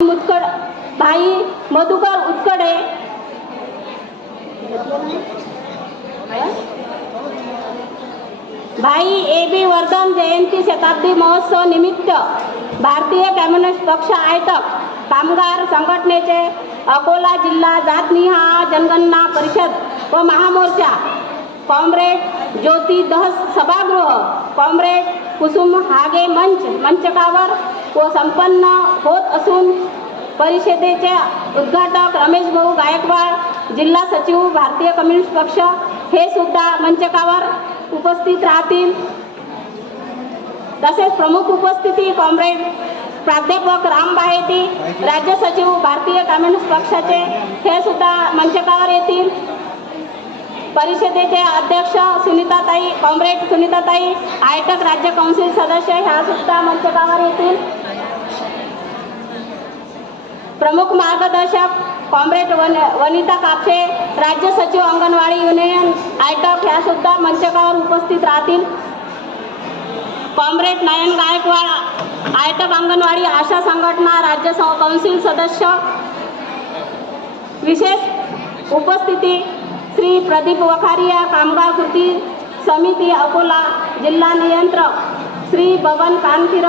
मुतकड भाई मधुकर उत्कडे। भाई A B Vardhan जयंती शताब्दी महोत्सव निमित्त भारतीय कम्युनिस्ट पक्ष आयटक कामगार संघटनेचे अकोला जिल्हा जातनिहा जनगणना परिषद व महामोर्चा कॉम्रेड ज्योती दहस सभागृह कॉम्रेड कुसुम हागे मंच मंचकावर व संपन्न होत असून परिषदेचे उद्घाटक रमेश भाऊ गायकवाड जिल्हा सचिव भारतीय कम्युनिस्ट पक्ष हे सुद्धा मंचकावर उपस्थित राहतील. तसेच प्रमुख उपस्थिती कॉम्रेड प्राध्यापक राम बाहेती राज्य सचिव भारतीय कम्युनिस्ट पक्षाचे हे सुद्धा मंचकावर येतील. परिषदेचे अध्यक्ष सुनीताताई कॉम्रेड सुनीताताई आयटक राज्य कौन्सिल सदस्य ह्या सुद्धा मंचकावर येतील. प्रमुख मार्गदर्शक कॉम्रेड वन वनिता कापसे राज्य सचिव अंगणवाडी युनियन आयटक ह्या सुद्धा मंचकावर उपस्थित राहतील. कॉम्रेड नयन गायकवाड आयटक अंगणवाडी आशा संघटना राज्य कौन्सिल सदस्य. विशेष उपस्थिती श्री प्रदीप वखारिया कामगार कृती समिती अकोला जिल्हा नियंत्रक. श्री बबन कानफिर